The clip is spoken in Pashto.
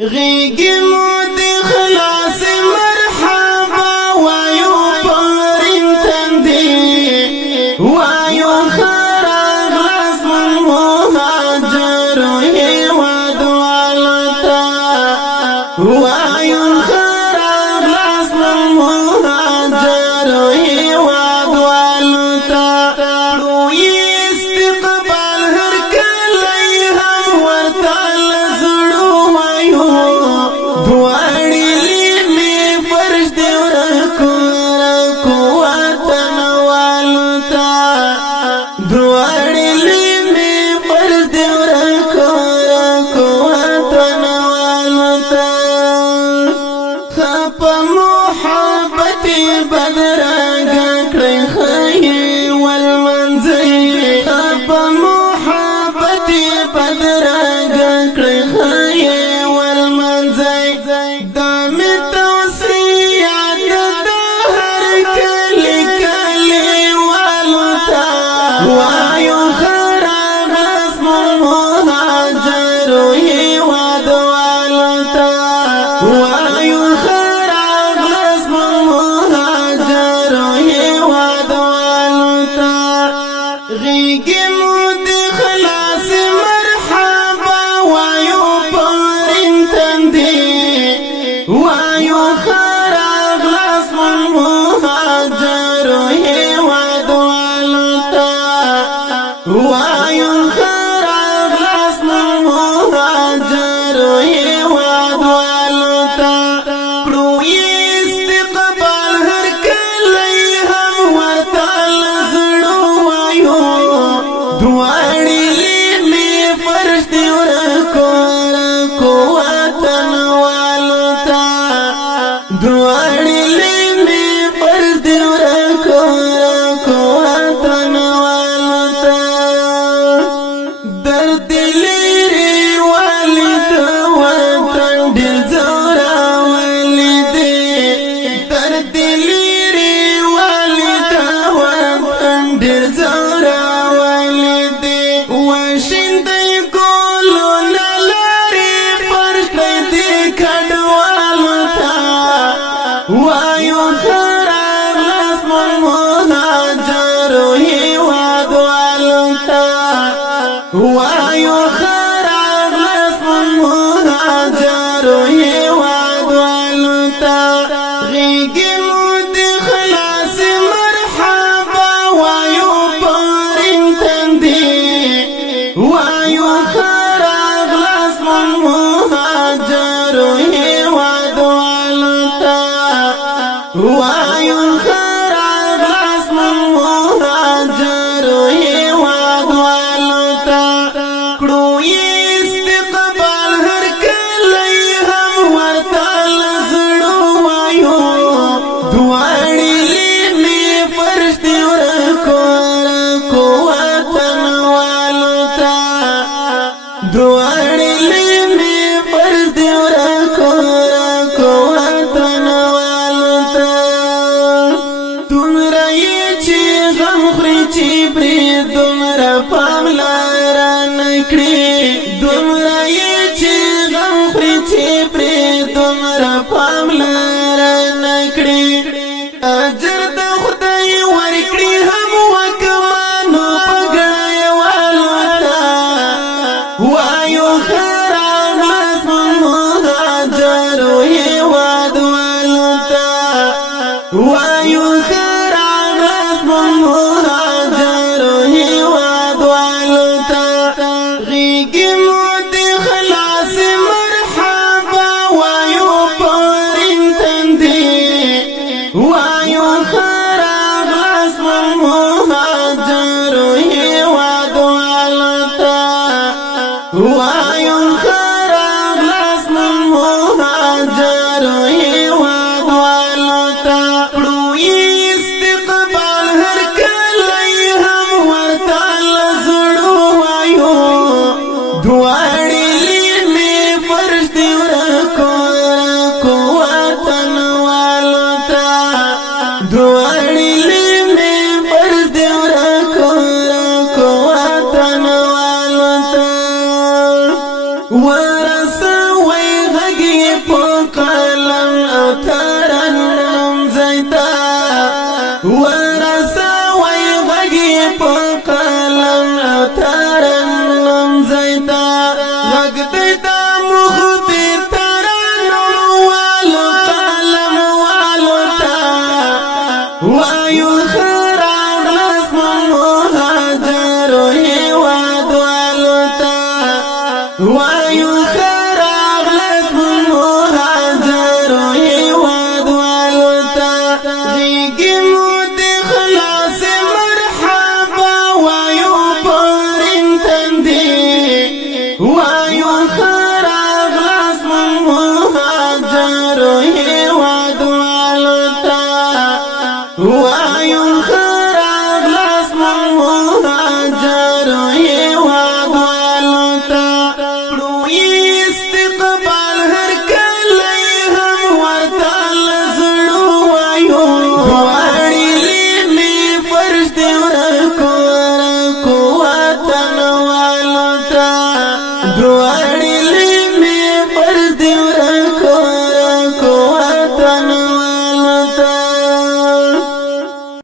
غيقي مود خلاص مرحبا وایو پرین تندی وایو خراغ لاس من مهاجر هیواد والتا وایو خراغ لاس من مهاجر هیواد والتا روی استقبال هر کلی هم ورتا لزړو دواری لی می فرش دیو رکو وطن والتا دواری لی می فرش دیو رکو وطن والتا خپ محبتی بدرگا کری خی والمنزی خپ محبتی بدرگا کری خی دامي توصيات دهر كلي والتا وایو خراب اسم المهاجر هیواد والتا وایو خراب اسم المهاجر هیواد والتا غيقي مود خلاص مرحبا وایو پرین تندی وایو خراغ لاس من مهاجر هیواد والتا وایو خراغ لاس من مهاجر هیواد والتا پروی استقبال هر کلی هم ورتا لزړو وایو دواړي لی می فرش دی ورکو وطن دواری لی می فرش دیو رکو وطن والتا درد لیری والد وطن دل زورا والدی درد لیری والد وطن دل زورا والدی وشین دی گولو نلاری فرش دی کڑوالتا وایو خراب لاس من مهاجر هیواد والتا وایو خراب لاس من مهاجر هیواد والتا غیقی مود خلاص مرحبا وایو پرین تندی وایو خراب لاس من مهاجر هیواد والتا وایو خراب لاس من مهاجر هیواد والتا کړو استقبال هر کلی هم ورتا لزړو وایو دواړي لی می فرش دی ورکو وطن والتا دواړي لی می فرش دی ورکو وطن چی بری دومره پاملاره نکړي دومره چې غم خوري چې بری دومره پاملاره نکړي اجر د خدای ورکړي هم وکمانو پګړی والتا وایو خراب لاس من مهاجر هیواد والتا وایو خراب لاس من مهاجر هیواد والتا غیقی مود خلاص مرحبا وایو پرین تندی وایو خراب په قلم او